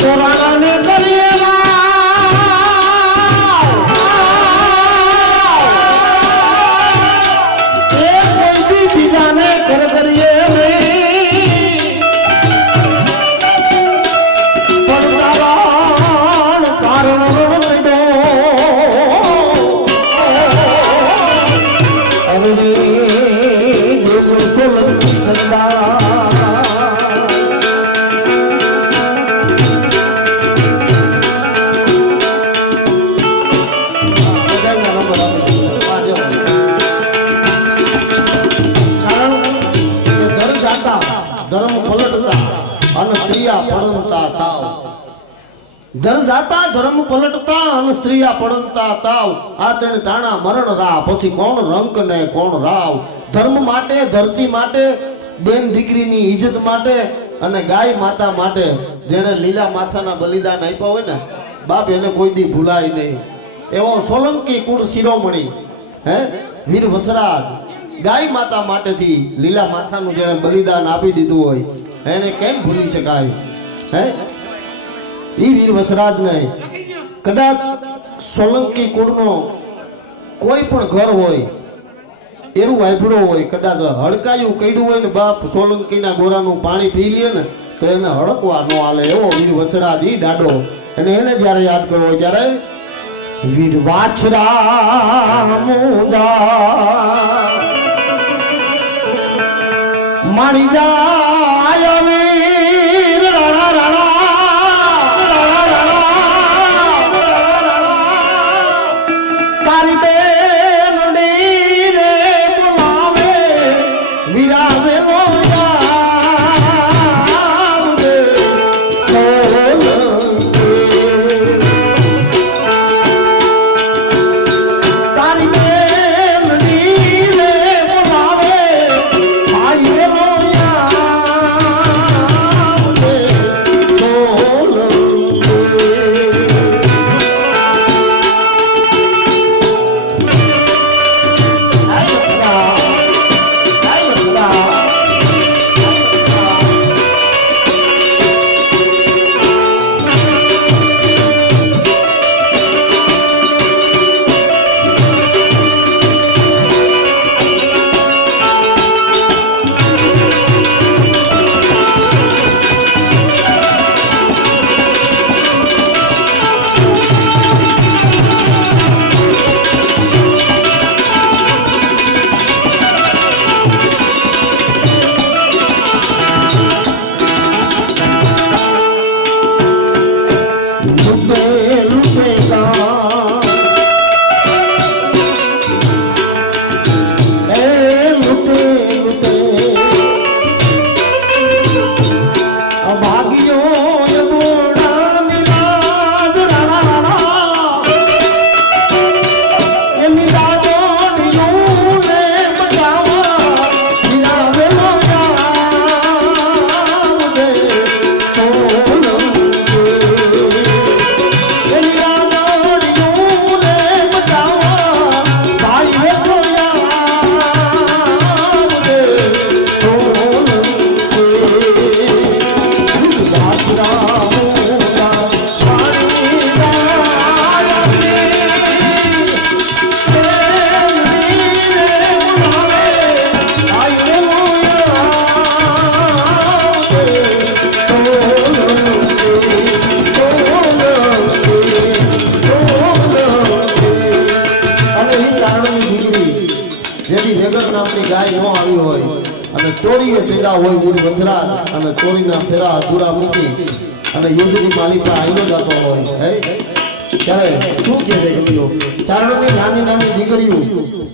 તોરાને કરીએ એ કોઈ બી બીજાને કર કરીએ પણ તારા કારણ રડો અરે ગુરુ સોલંકી સદા ધર્મ પલટતા અને સ્ત્રીયા પડંતા તાવ ધર જાતા ધર્મ પલટતા અને સ્ત્રીયા પડંતા તાવ આ ત્રણ ટાણા મરણ રા પછી કોણ રંક ને કોણ રાવ ધર્મ માટે ધરતી માટે બેન દીકરીની ઇજ્જત માટે અને ગાય માતા માટે જેને લીલા માથાના બલિદાન આપ્યા હોય ને બાપ એને કોઈ દી ભૂલાય નહીં એવો સોલંકી કુળ શિરોમણી હે વીર વસરાજ ગાય માતા માટેથી લીલા માથાનું જેને બલિદાન આપી દીધું હોય એને કેમ ભૂલી શકાય હે ઈ વીર વસરાજને કદાચ સોલંકી કુળનો કોઈ પણ ઘર હોય એનું વાયફળો હોય કદાચ હડકાયું કઈડું હોય ને બાપ સોલંકીના ગોરાનું પાણી પી લે ને તો એને હડકવા ન હાલે એવો વીર વસરાજ ઈ દાડો અને એને જ્યારે યાદ કરવો હોય ત્યારે વીર વાછરા મુંદા મારી જાય વીર રાણા રાણા તારી બેન ડીને બોલાવે વીરાવે ચોરીએ ચડ્યા હોય વીર વસરાજ અને ચોરીના ફેરા અધૂરા મૂકી અને યુદ્ધની માલિકા આઈનો જતો હોય હે ત્યારે શું કહે છે કવિઓ ચારણની નાની નાની દીકરીઓ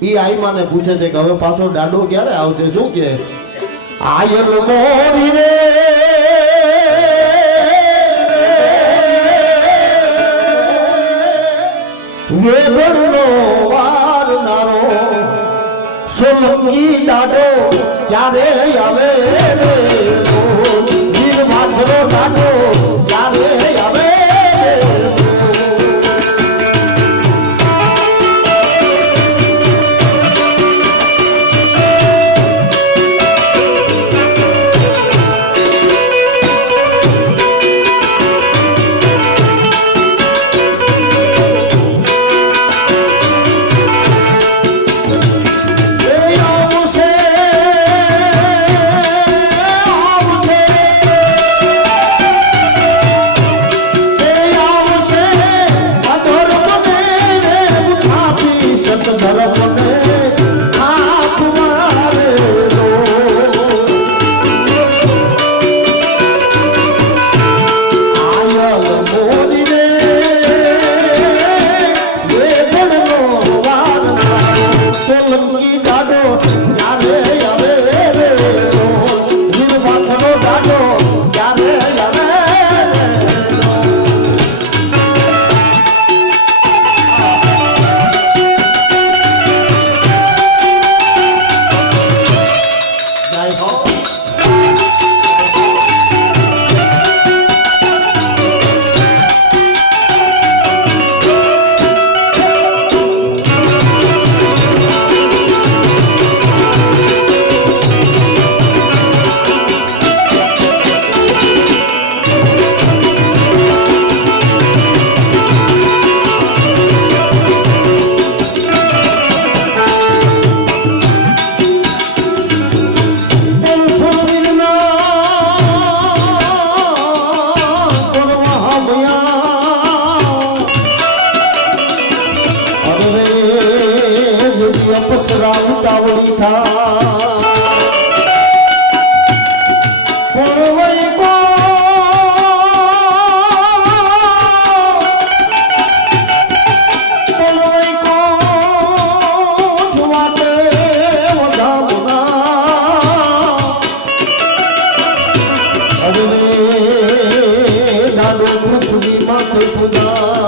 ઈ આઈમાને પૂછે છે કે હવે પાછો દાડો ક્યારે આવશે શું કહે આયલ મોરી રે વેગડનો વારનારો સોલંકી દાડો ક્યારે આવે રે વીર વાછરો દાડો ક્યારે આવે વાવડી થા પરવઈ કો પરવઈ કો ઠવાતે વધામના અરે નાનો પૃથ્વી માથે પૂજા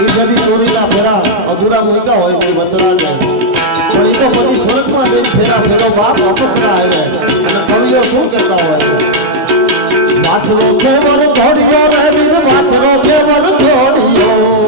ઈ ચોરીના ફેરા અધૂરા મૂક્યા હોય તે વતરા જાય પણ એ તો પછી સ્વર્ગમાં જઈને ફેરા ફેરો બાપ અપકરા આવે અને કવિઓ શું કહેતા હોય વાછરો છે વર ધોડિયો રે વીર વાછરો છે વર ધોડિયો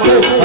Yes,